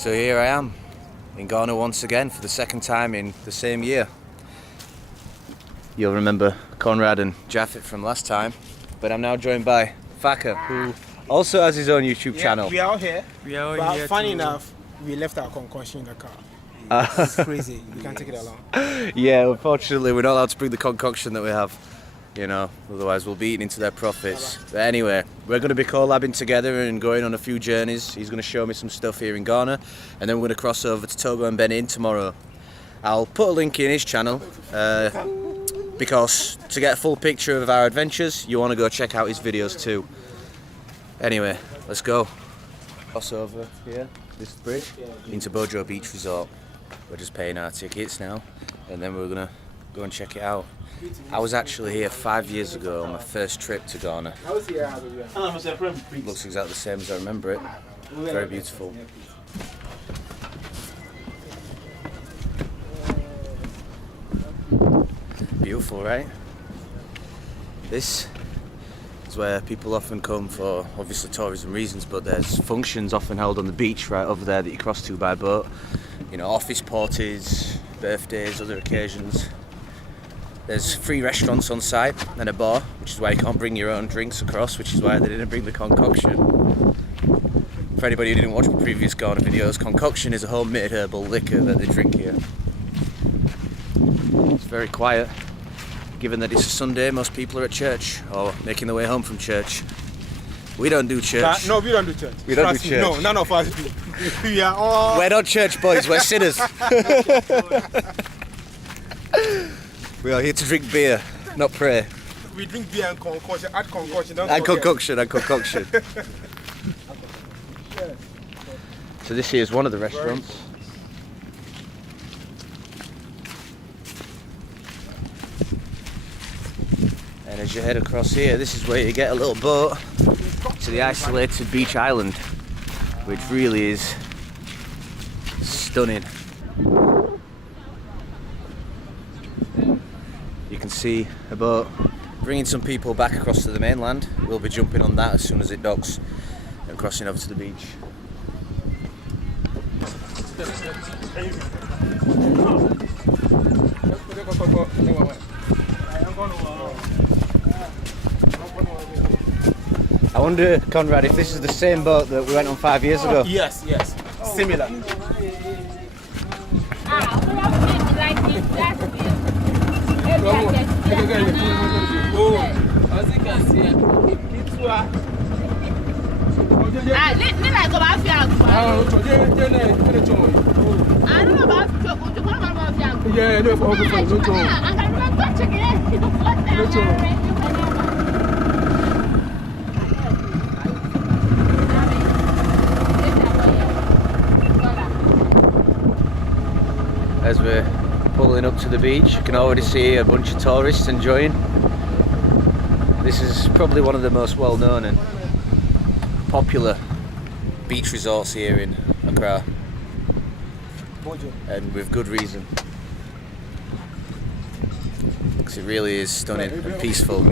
So here I am in Ghana once again for the second time in the same year. You'll remember Conrad and Japheth from last time, but I'm now joined by Faka, who also has his own YouTube channel. We are out here. But funny enough, we left our concoction in the car. It's crazy. We can't take it along. Yeah, unfortunately we're not allowed to bring the concoction that we have, you know, otherwise we'll be eating into their profits. But anyway, we're going to be collabing together and going on a few journeys. He's going to show me some stuff here in Ghana, and then we're going to cross over to Togo and Benin tomorrow. I'll put a link in his channel, because to get a full picture of our adventures, you want to go check out his videos too. Anyway, let's go. Cross over here, this bridge, into Bojo Beach Resort. We're just paying our tickets now, and then we're going to go and check it out. I was actually here 5 years ago on my first trip to Ghana. Looks exactly the same as I remember it. Very beautiful. Beautiful, right? This is where people often come for obviously tourism reasons, but there's functions often held on the beach right over there that you cross to by boat. You know, office parties, birthdays, other occasions. There's free restaurants on site and a bar, which is why you can't bring your own drinks across, which is why they didn't bring the concoction. For anybody who didn't watch my previous Ghana videos, concoction is a homemade herbal liquor that they drink here. It's very quiet. Given that it's a Sunday, most people are at church or making their way home from church. We don't do church. No, we don't do church. We don't do church. No, none of us do. We are all... We're not church boys, we're sinners. We are here to drink beer, not pray. We drink beer and concoction, add concoction. And concoction. So this here is one of the restaurants. And as you head across here, this is where you get a little boat to the isolated beach island, which really is stunning. You can see a boat bringing some people back across to the mainland. We'll be jumping on that as soon as it docks and crossing over to the beach. I wonder, Conrad, if this is the same boat that we went on 5 years ago. Yes, similar. As we're pulling up to the beach, you can already see a bunch of tourists enjoying. This is probably one of the most well-known and popular beach resorts here in Accra, and with good reason, because it really is stunning and peaceful.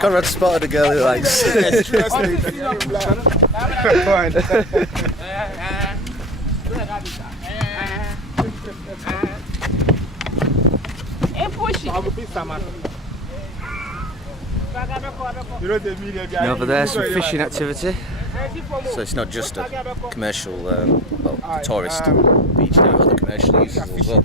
Conrad spotted a girl who likes. Over there, some fishing activity. So it's not just a commercial, tourist beach. There are other commercial uses as well.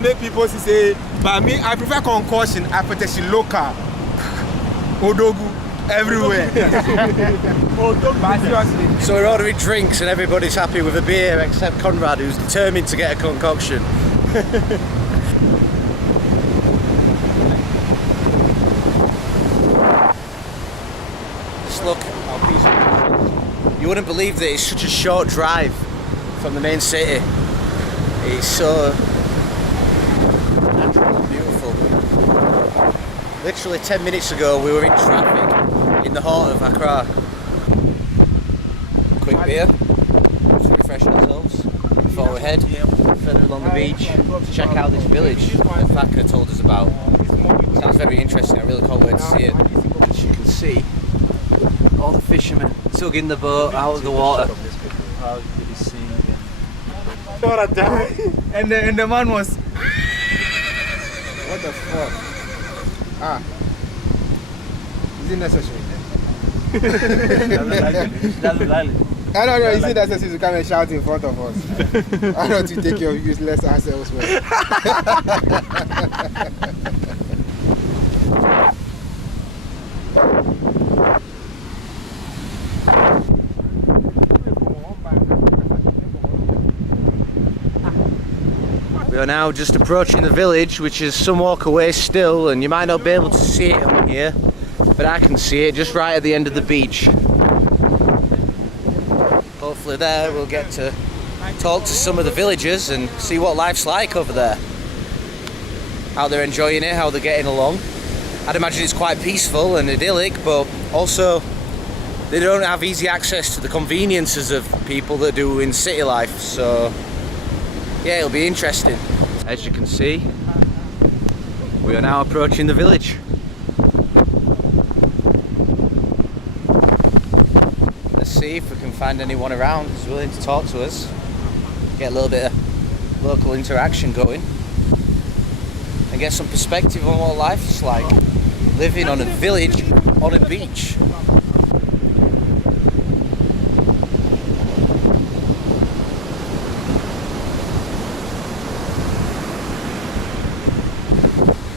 Make people say, but me, I prefer concoction. I protect local. Odogu everywhere. So we're ordering drinks and everybody's happy with a beer except Conrad, who's determined to get a concoction. Just look how peaceful it is. You wouldn't believe that it's such a short drive from the main city. It's so natural and beautiful. Literally 10 minutes ago we were in traffic in the heart of Accra. Quick beer, just refreshing ourselves before we ahead, further along the beach, to check out this village that Thaka told us about. Sounds very interesting, I really can't wait to see it. As you can see, all the fishermen tugging the boat out of the water. And the man was... What the fuck? Ah. Is it necessary? I don't know, is it necessary to come and shout in front of us? I don't to take your useless ass elsewhere. We are now just approaching the village, which is some walk away still, and you might not be able to see it on here, but I can see it just right at the end of the beach. Hopefully there we'll get to talk to some of the villagers and see what life's like over there. How they're enjoying it, how they're getting along. I'd imagine it's quite peaceful and idyllic, but also they don't have easy access to the conveniences of people that do in city life, so yeah, it'll be interesting. As you can see, we are now approaching the village. Let's see if we can find anyone around who's willing to talk to us. Get a little bit of local interaction going. And get some perspective on what life's like. Living on a village on a beach.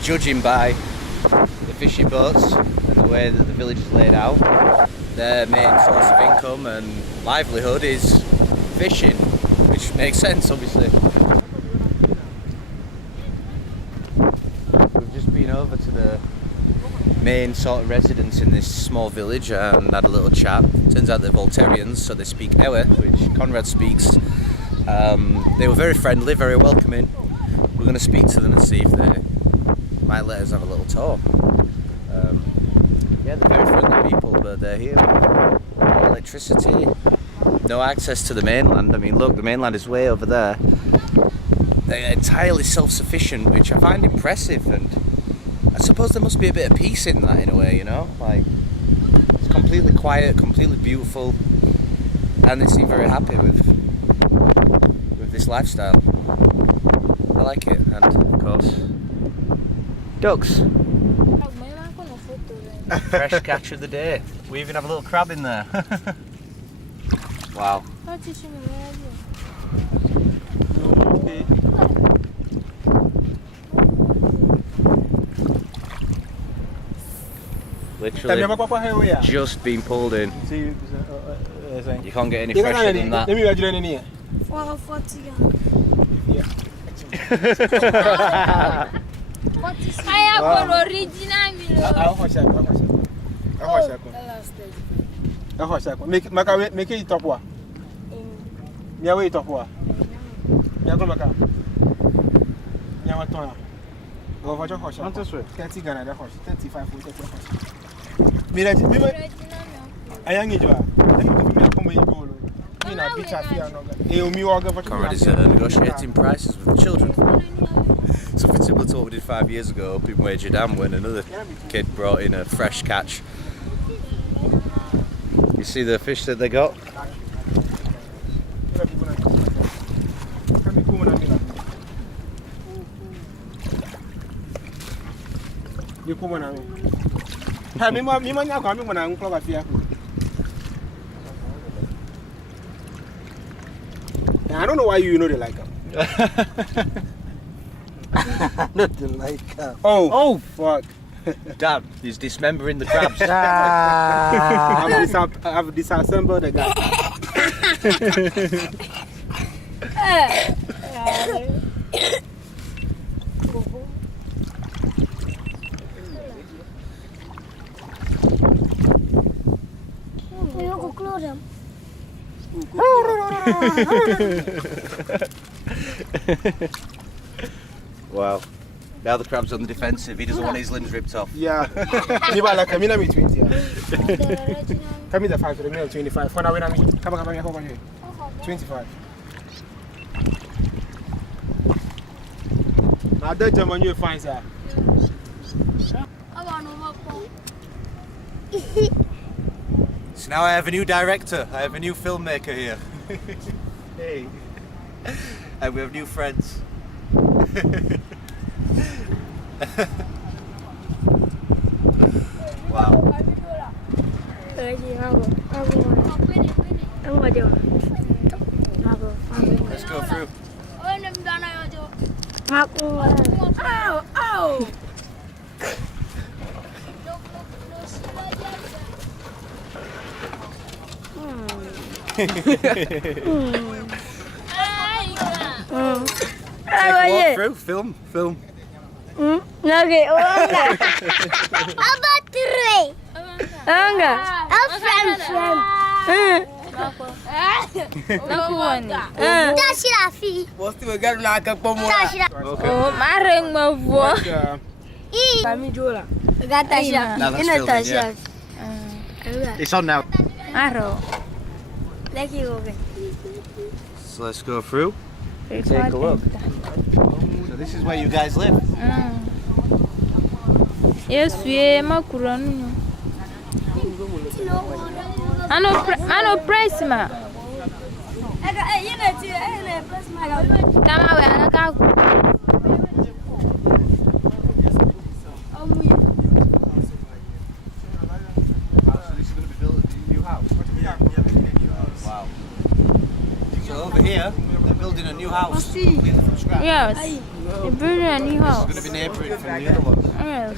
Judging by the fishing boats and the way that the village is laid out, their main source of income and livelihood is fishing, which makes sense obviously. We've just been over to the main sort of residence in this small village and had a little chat. Turns out they're Voltarians, so they speak Ewe, which Conrad speaks. They were very friendly, very welcoming. We're going to speak to them and see if they might let us have a little tour. Yeah, they're very friendly people, but they're here with no electricity, no access to the mainland. I mean, look, the mainland is way over there. They're entirely self-sufficient, which I find impressive, and I suppose there must be a bit of peace in that in a way, you know? Like, it's completely quiet, completely beautiful, and they seem very happy with this lifestyle. I like it, and of course, ducks. Fresh catch of the day. We even have a little crab in there. Wow. Literally just been pulled in. You can't get any fresher than that. Make it top one. Yeah, wait, top one. Yeah, go back. Yeah, what time? Go for your horse. 30 Ghana horse, 35 for 30 horse. Mira, I am you. Conrad is negotiating prices with the children. Something similar to what we did 5 years ago up in Bojo Beach when another kid brought in a fresh catch. You see the fish that they got? You come on, I don't know why you know they like them. Not the like that. Oh, fuck. Dad, he's dismembering the crabs. I've disassembled the guy. Wow. Now the crab's on the defensive. He doesn't want his limbs ripped off. Yeah. You like come in 20. Come in the 5 to the 25. For now, come here. 25. I don't tell you fine, sir. So now I have a new director. I have a new filmmaker here. Hey. And we have new friends. Wow. Let's go through. Walk through, film. Okay, about three. Enggak. Friend. Tashi Rafi. Tashi Rafi. Oh, mareng mavo. Kami jual. Gak Tashi Rafi. Now that's Ini filming, Tashi yeah. Rafi. It's on now. Aro. Lagi oke. So let's go through. Take a look. So this is where you guys live. Yes, we makuranu. Ano price ma? Tama we anaka. Wow. So over here, they're building a new house completely from scratch. Yes. They're building a new house. It's going to be neighbouring from the other ones. Yes.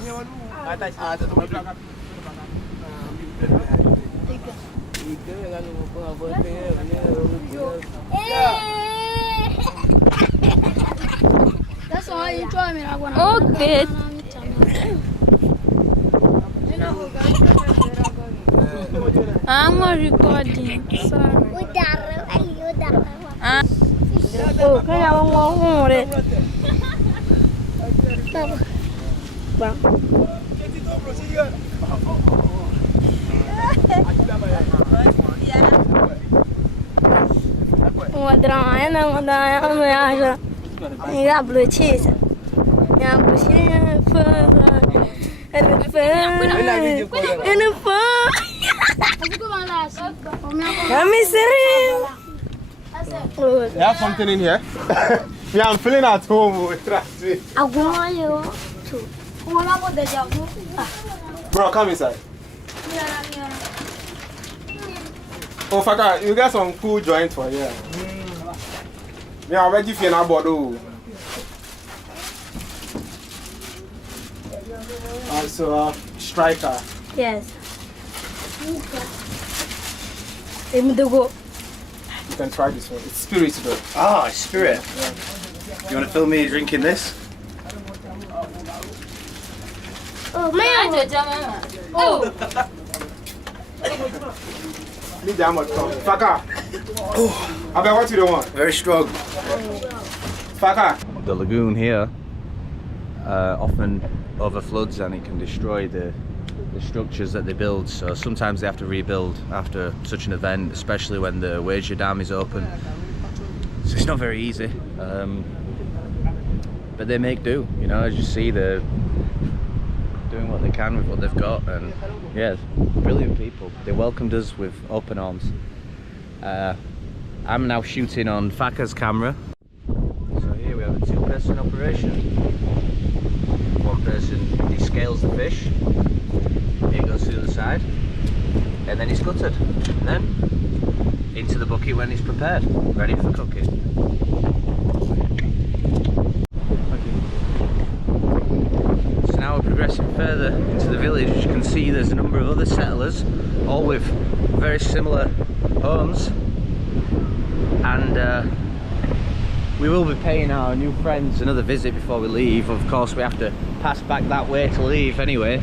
That's all you try me. Okay. I'm recording. Sorry. Oh, kaya ngomong deh. Bang. Nggak blue cheese. Yang blue cheese. Kami sering. You have something in here? Yeah, I'm feeling at home. Trust me. Aku mau tu. Bro, come inside. Oh, Faka, you got some cool joints for here. Yeah, I'm ready for your bottle. Also, striker. Yes. Go. You can try this one. It's spirit though. Ah, spirit. You want to film me drinking this? Oh, man. Oh. Need that much come. Faka. I bet what you don't want. Very strong. Faka. The lagoon here often overfloods and it can destroy the structures that they build, so sometimes they have to rebuild after such an event, especially when the Bojo Dam is open. So it's not very easy, but they make do, you know. As you see, they're doing what they can with what they've got, and yeah, brilliant people. They welcomed us with open arms. I'm now shooting on Faka's camera. So here we have a two-person operation. One person descales the fish, it goes to the other side, and then it's gutted, and then into the bucket when it's prepared, ready for cooking. So now we're progressing further into the village. As you can see, there's a number of other settlers, all with very similar homes, and we will be paying our new friends another visit before we leave. Of course, we have to pass back that way to leave anyway.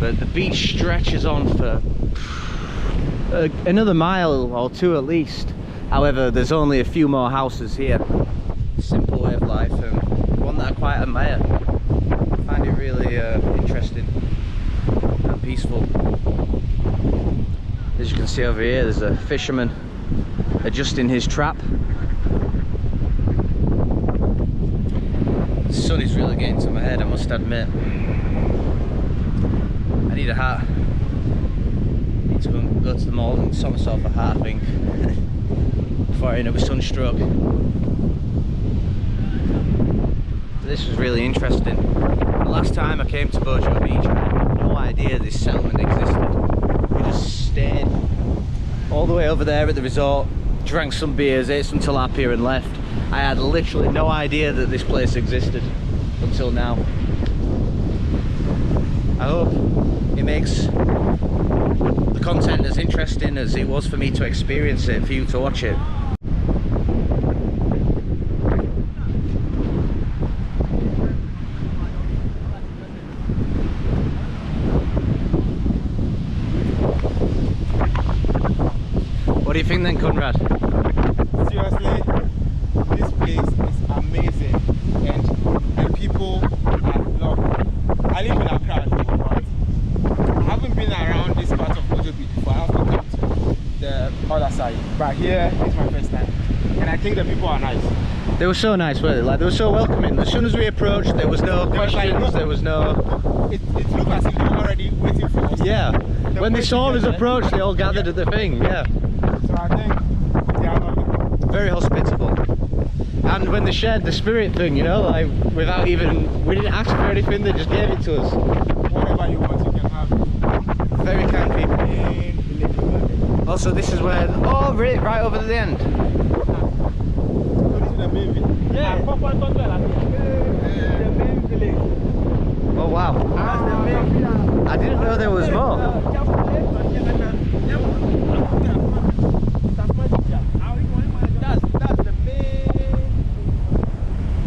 But the beach stretches on for another mile or two at least. However, there's only a few more houses here. Simple way of life, and one that I quite admire. I find it really interesting and peaceful. As you can see over here, there's a fisherman adjusting his trap. The sun is really getting to my head, I must admit. I need a hat. I need to go to the mall and sort myself a hat, I think, before I end up with sunstroke. This was really interesting. The last time I came to Bojo Beach, I had no idea this settlement existed. We just stayed all the way over there at the resort, drank some beers, ate some tilapia and left. I had literally no idea that this place existed until now. I hope it makes the content as interesting as it was for me to experience it, for you to watch it. What do you think then, Conrad? Seriously, this place is amazing, and people are lovely. I live in Accra, but I haven't been around this part of Bojo Beach before. I have to come to the other side, but here is my first time, and I think the people are nice. They were so nice, weren't they? Like, they were so welcoming. As soon as we approached, there was no questions, there was no... It looked as if they were already waiting for us. Yeah, when they saw us approach, they all gathered at the thing, yeah. So I think they are lovely. Very hospitable. And when they shared the spirit thing, you know, like, without even... We didn't ask for anything, they just gave it to us. Whatever you want, you can have. Very kind people. Also, this is where... Oh, right over to the end. The main village. Yeah. The main village. Oh, wow. I didn't know there was more.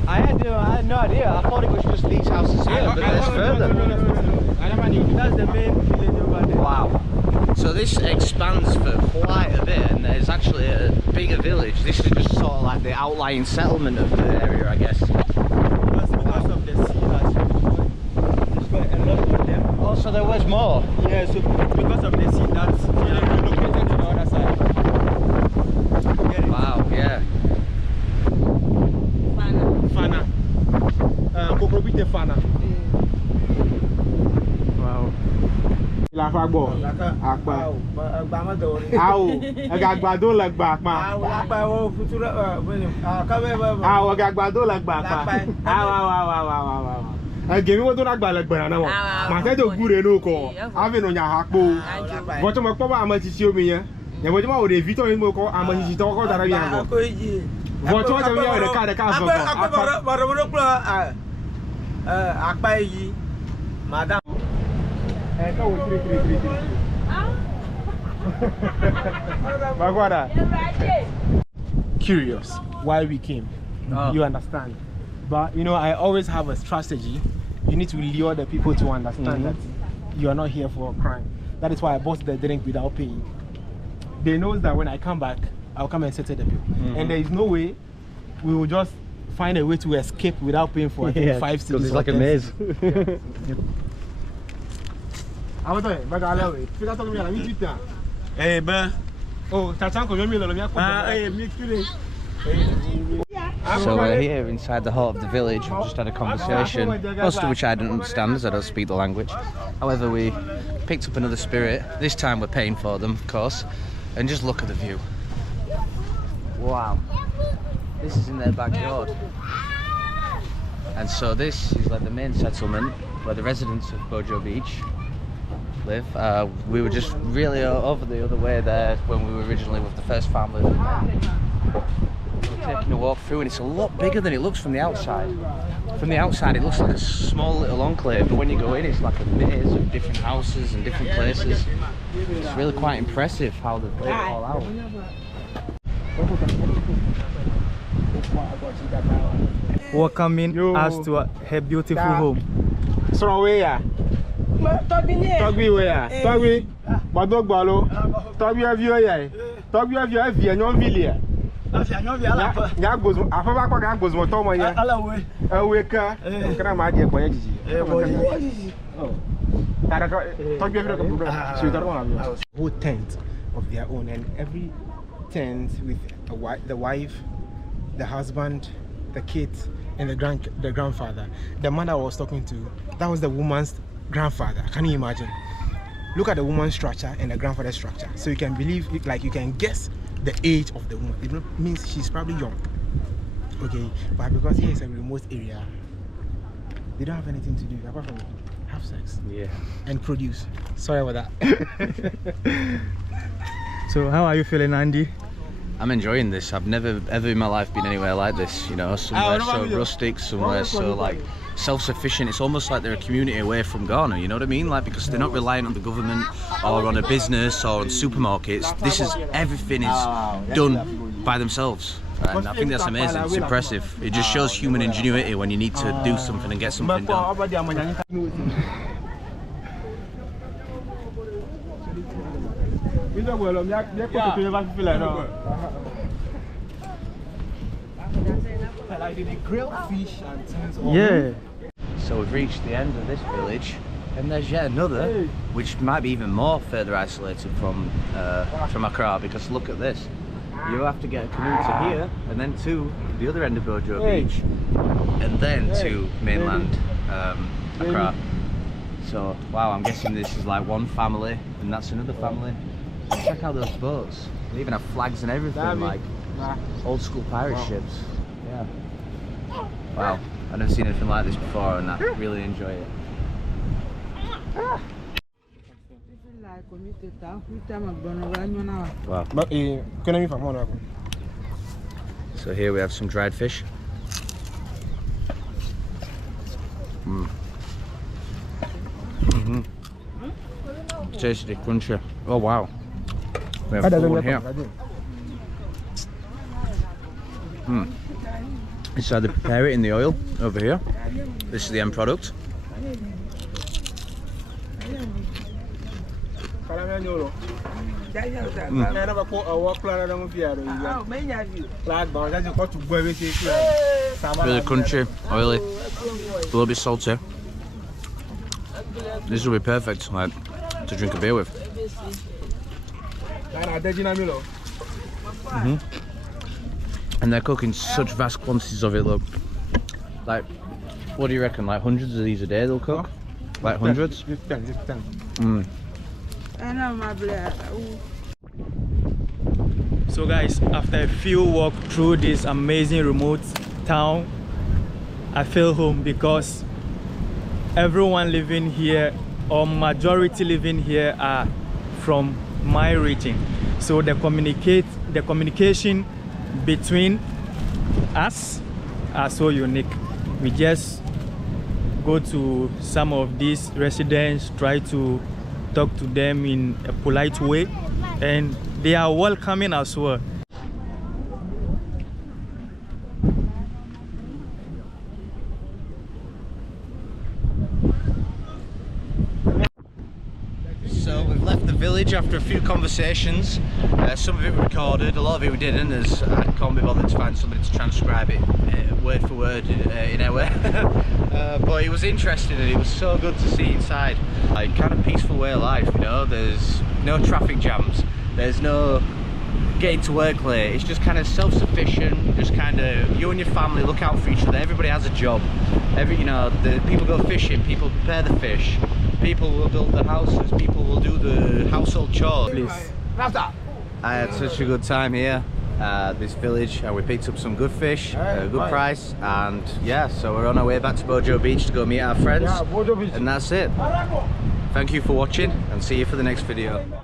I had no idea. I thought it was just these houses here, but there's further. That's the main village over there. Wow. So this expands for quite a bit, and there's actually a bigger village. This is just sort of like the outlying settlement of the area, I guess. Because of the sea, there's quite a lot of them. Oh, so there was more? Yeah, so because of the sea, that's relocated to the other side. Wow, yeah. Fana. Kokrobite Fana. Wow. La fagbo. Akpa. Aw, agagbado la gba akpa. Akpa wo futura akabe ba. Aw, agagbado la gba akpa. Aw. Agemi wo do na gba la gba na wo. Ma se do gure no ko. Ave no nya hakpo. Voto mo po ba amatisi omi yen. Ye mo ma wo de vito mo ko amatisi to ko dara bi an go. Voto wa jami ya de ka zo ko. Akpa ba ro kula akpa yi. Madam curious why we came. You understand, but you know, I always have a strategy. You need to lure the people to understand that you are not here for a crime. That is why I bought the drink without paying. They know that when I come back, I'll come and settle the bill, and there is no way we will just find a way to escape without paying for 5 cities. It's like a maze. Hey, man. Oh, So we're here inside the heart of the village. We've just had a conversation, most of which I didn't understand as I don't speak the language. However, we picked up another spirit. This time we're paying for them, of course. And just look at the view. Wow. This is in their backyard. And so this is like the main settlement where the residents of Bojo Beach live. We were just really over the other way there when we were originally with the first family. We're taking a walk through, and it's a lot bigger than it looks from the outside. From the outside it looks like a small little enclave, but when you go in it's like a maze of different houses and different places. It's really quite impressive how they've laid it all out. Welcoming us to her beautiful home. So where? Togbi where? Togbi. Badog balo. Togbi avio ya. Togbi avio avia nyon ville. Ya gozo, afaba kwa ga gozo to mo yen. Alawe. Aweka. Kra ma de boye jiji. Oh. Togbi avio ka program. So that one have whole tent of their own, and every tent with the wife, the husband, the kids, and the grandfather. The man I was talking to, that was the woman's grandfather. Can you imagine? Look at the woman's structure and the grandfather's structure. So you can believe, like you can guess the age of the woman. It means she's probably young. Okay, but because here is a remote area, they don't have anything to do apart from have sex. Yeah. And produce. Sorry about that. So how are you feeling, Andy? I'm enjoying this. I've never ever in my life been anywhere like this, you know, somewhere so rustic, somewhere so like self-sufficient. It's almost like they're a community away from Ghana, you know what I mean? Like, because they're not reliant on the government or on a business or on supermarkets. This is, everything is done by themselves. And I think that's amazing. It's impressive. It just shows human ingenuity when you need to do something and get something done. Yeah. So we've reached the end of this village, and there's yet another, which might be even more further isolated from Accra, because look at this. You have to get a canoe to here, and then to the other end of Bojo Beach, and then to mainland Accra. So, wow, I'm guessing this is like one family, and that's another family. Check out those boats. They even have flags and everything, like old school pirate ships. Yeah. Wow, I've never seen anything like this before, and I really enjoy it. Wow. So here we have some dried fish. Tasty, crunchy. Oh wow. We have full one here. It's how they prepare it in the oil over here. This is the end product. Really crunchy, oily, a little bit salty. This will be perfect, like, to drink a beer with. And they're cooking such vast quantities of it, look. Like, what do you reckon, like hundreds of these a day they'll cook? Like hundreds? So guys, after a few walk through this amazing remote town, I feel home, because everyone living here, or majority living here, are from my region. So the communication between us are so unique. We just go to some of these residents, try to talk to them in a polite way, and they are welcoming as well. So we've left the village after a few conversations. Some of it we recorded, a lot of it we didn't, as I can't be bothered to find somebody to transcribe it word for word in our but it was interesting, and it was so good to see inside. Like, kind of peaceful way of life, you know. There's no traffic jams, there's no getting to work late. It's just kind of self-sufficient, just kind of you and your family look out for each other. Everybody has a job. You know, the people go fishing, people prepare the fish, people will build the houses, people will do the household chores. Please. I had such a good time here, this village, and we picked up some good fish, at a good price, and yeah, so we're on our way back to Bojo Beach to go meet our friends, and that's it. Thank you for watching, and see you for the next video.